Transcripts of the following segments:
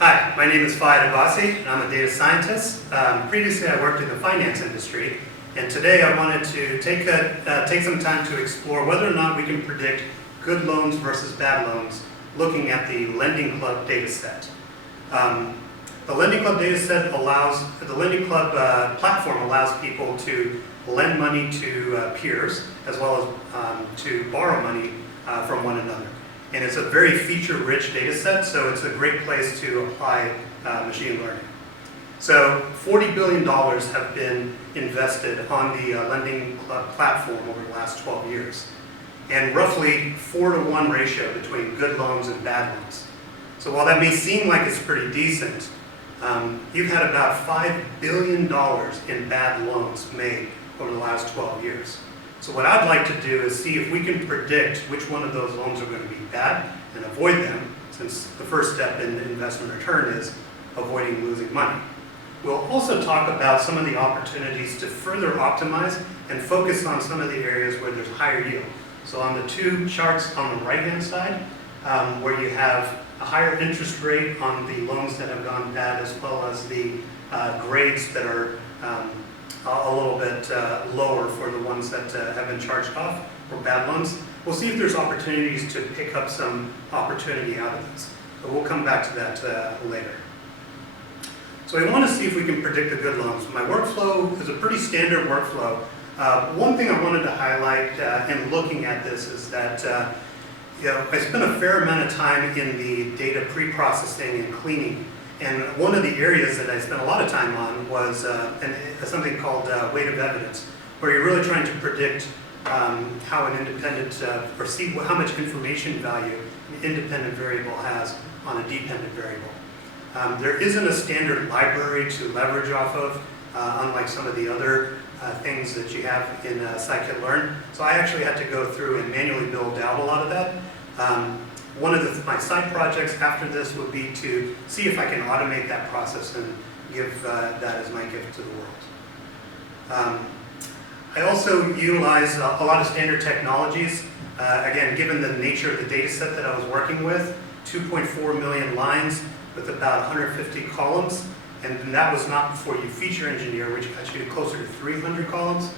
Hi, my name is Fayad Abbasi, and I'm a data scientist. Previously, I worked in the finance industry, and today I wanted to take some time to explore whether or not we can predict good loans versus bad loans, looking at the Lending Club data set. The Lending Club data set the Lending Club platform allows people to lend money to peers, as well as to borrow money from one another. And it's a very feature-rich data set, so it's a great place to apply machine learning. So $40 billion have been invested on the Lending Club platform over the last 12 years. And roughly 4-to-1 ratio between good loans and bad loans. So while that may seem like it's pretty decent, you've had about $5 billion in bad loans made over the last 12 years. So what I'd like to do is see if we can predict which one of those loans are going to be bad and avoid them, since the first step in investment return is avoiding losing money. We'll also talk about some of the opportunities to further optimize and focus on some of the areas where there's higher yield. So on the two charts on the right-hand side, where you have a higher interest rate on the loans that have gone bad, as well as the grades that are a little bit lower for the ones that have been charged off for bad loans. We'll see if there's opportunities to pick up some opportunity out of this, but we'll come back to that later. So we want to see if we can predict the good loans. My workflow is a pretty standard workflow. One thing I wanted to highlight in looking at this is that I spent a fair amount of time in the data pre-processing and cleaning. And one of the areas that I spent a lot of time on was something called weight of evidence, where you're really trying to predict how an independent, or see how much information value an independent variable has on a dependent variable. There isn't a standard library to leverage off of, unlike some of the other things that you have in scikit-learn. So I actually had to go through and manually build out a lot of that. One of my side projects after this would be to see if I can automate that process and give that as my gift to the world. I also utilize a lot of standard technologies. Again, given the nature of the data set that I was working with, 2.4 million lines with about 150 columns, and that was not before you feature engineer, which got you closer to 300 columns.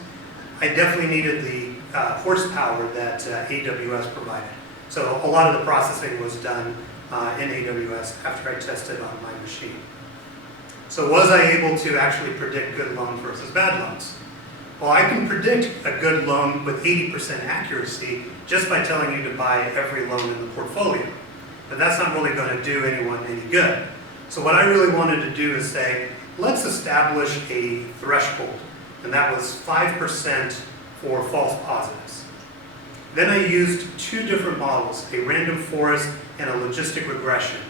I definitely needed the horsepower that AWS provided. So a lot of the processing was done in AWS after I tested on my machine. So was I able to actually predict good loans versus bad loans? Well, I can predict a good loan with 80% accuracy just by telling you to buy every loan in the portfolio. But that's not really going to do anyone any good. So what I really wanted to do is say, let's establish a threshold. And that was 5% for false positives. Then I used two different models, a random forest and a logistic regression.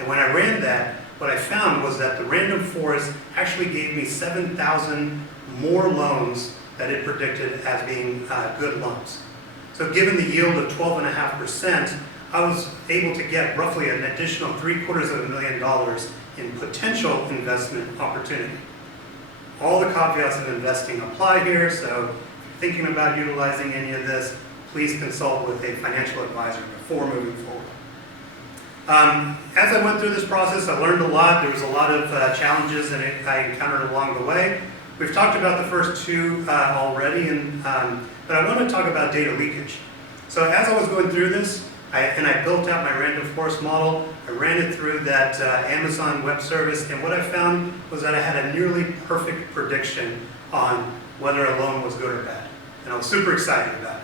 And when I ran that, what I found was that the random forest actually gave me 7,000 more loans that it predicted as being good loans. So given the yield of 12.5%, I was able to get roughly an additional $750,000 in potential investment opportunity. All the caveats of investing apply here, so if you're thinking about utilizing any of this, please consult with a financial advisor before moving forward. As I went through this process, I learned a lot. There was a lot of challenges that I encountered along the way. We've talked about the first two already, but I want to talk about data leakage. So as I was going through this, I built out my random forest model. I ran it through that Amazon Web Service, and what I found was that I had a nearly perfect prediction on whether a loan was good or bad. And I was super excited about it.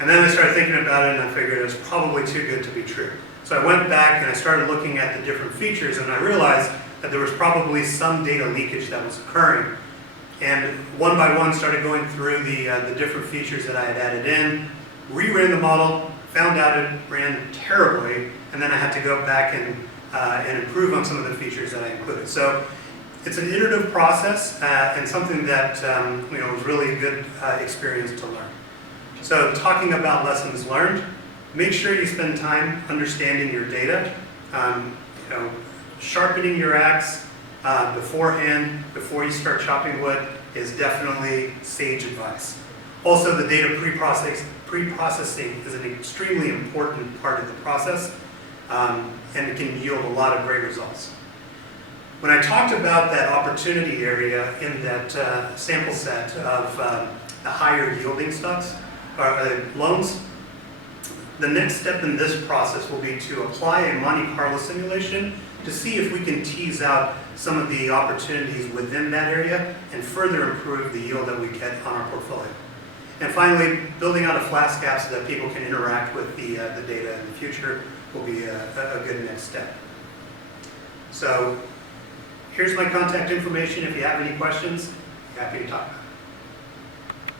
And then I started thinking about it, and I figured it was probably too good to be true. So I went back and I started looking at the different features, and I realized that there was probably some data leakage that was occurring. And one by one started going through the different features that I had added in, reran the model, found out it ran terribly, and then I had to go back and improve on some of the features that I included. So it's an iterative process and something that was really a good experience to learn. So talking about lessons learned, make sure you spend time understanding your data. Sharpening your axe beforehand, before you start chopping wood, is definitely sage advice. Also, the data pre-processing is an extremely important part of the process. and it can yield a lot of great results. When I talked about that opportunity area in that sample set of the higher yielding stocks or loans, the next step in this process will be to apply a Monte Carlo simulation to see if we can tease out some of the opportunities within that area and further improve the yield that we get on our portfolio. And finally, building out a Flask app so that people can interact with the data in the future will be a good next step. So here's my contact information. If you have any questions, happy to talk.